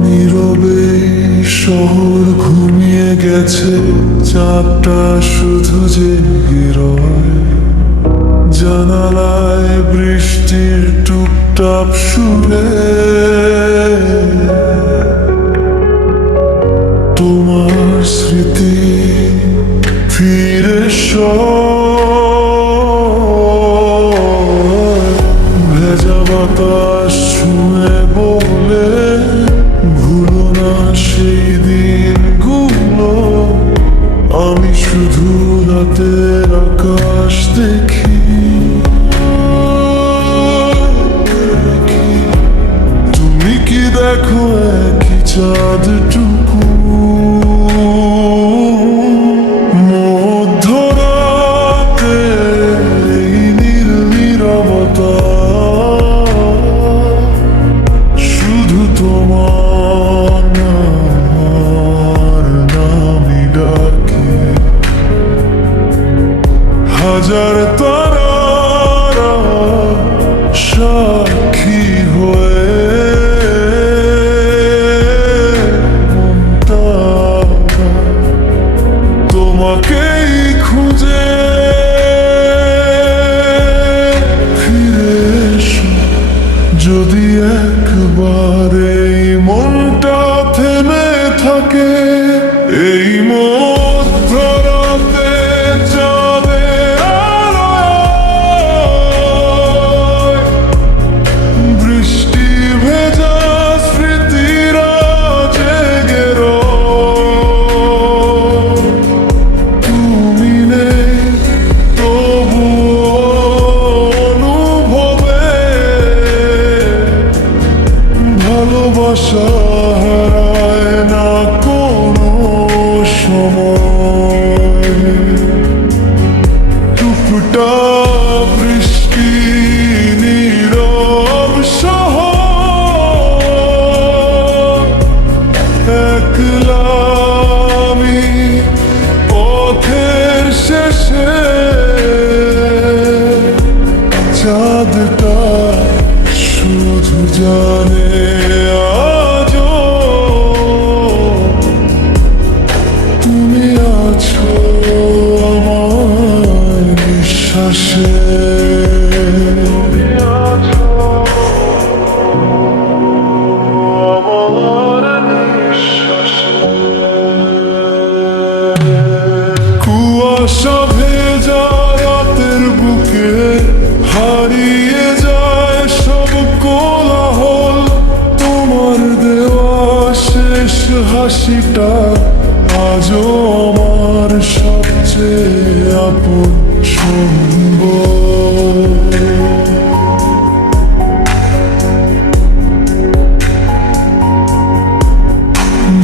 নীরবে শহর ঘুমিয়ে গেছে, চাঁদটা শুধু জেগে রয়। জানালায় বৃষ্টির টুপটাপ সুরে তোমার স্মৃতি ফিরে ভেজা বাতাস ছুঁয়ে বলে ভুলো না সেই দিনগুলো। আমি শুধু রাতের আকাশ দেখি, তুমি কি দেখো একই চাঁদটুকু? মধ্যরাতে এই নীল নীরবতা, শুধু তোমার নামই ডাকে। হাজার তারারা সাক্ষী হয়ে মনটা তোমাকেই খুঁজে। ফিরে এসো যদি একবার এই মনটা থেমে থাকে। এই মধ্যরাতে চাঁদের আলোয় বৃষ্টি ভেজা স্মৃতিরা জেগে রয়। তুমি নেই তবুও অনুভবে ভালোবাসা হারায় না কোনো সময়। টুপটা বৃষ্টি নীরব শহর, একলা আমি পথের শেষে। চাঁদটা শুধু জানে আজও তুমি আছো আমার নিঃশ্বাসে। তুমি আছো আমার নিঃশ্বাসে। কুয়াশা ভেজা রাতের বুকে হারিয়ে যায় সব কোলাহল। তোমার দেওয়া শেষ হাসিটা আজও আমার সবচেয়ে আপন সম্বল।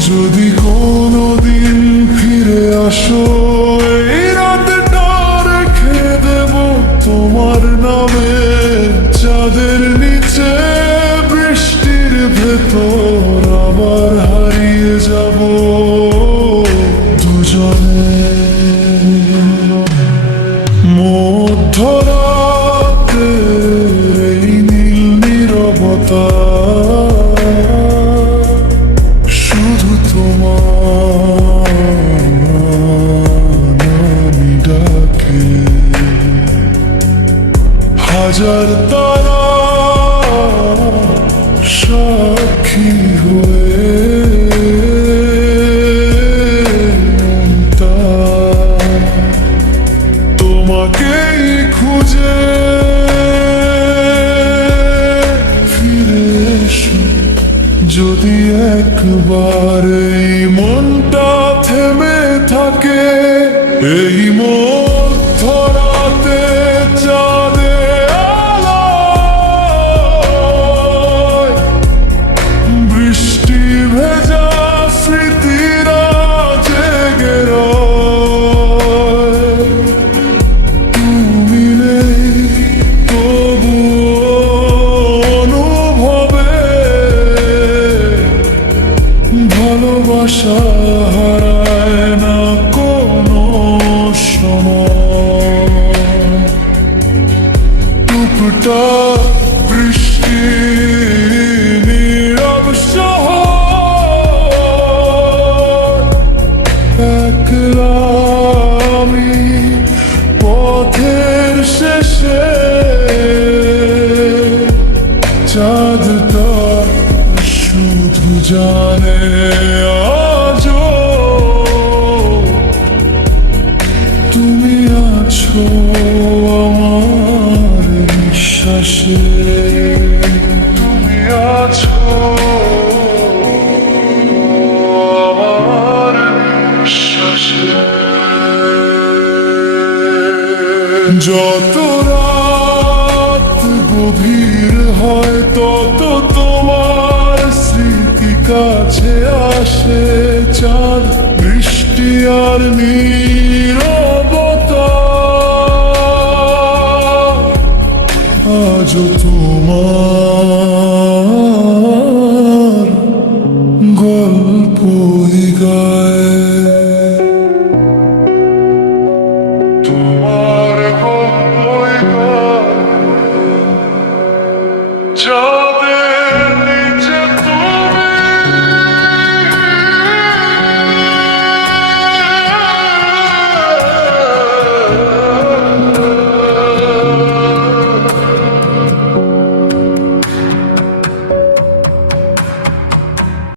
যদি কোনোদিন ফিরে আসো, এই রাতটা রেখে দেব তোমার নামে। চাঁদের নিচে বৃষ্টির ভেতর আবার হারিয়ে যাব দুজনে। মধ্যরাতে এই নীল নীরবতা, শুধু তোমার নামই ডাকে। হাজার তারা সাক্ষী হয়ে মনটা তোমাকেই খুঁজে। ফিরে এসো যদি একবার এই মনটা থেমে থাকে। এই মধ্যরাতে চাঁদের আলোয় বৃষ্টি ভেজা স্মৃতিরা জেগে রয়। তুমি নেই তবুও অনুভবে ভালোবাসা হারায় না কোনো সময়। টুপটা বৃষ্টি জানে আজও তুমি আছো আমার নিঃশ্বাসে, তুমি আছো আমার নিঃশ্বাসে। যত রাত গভীর হয় তত তোমার স্মৃতি কাছে আসে, চাঁদ বৃষ্টি আর নীরবতা আজও তোমার গল্পই গায়।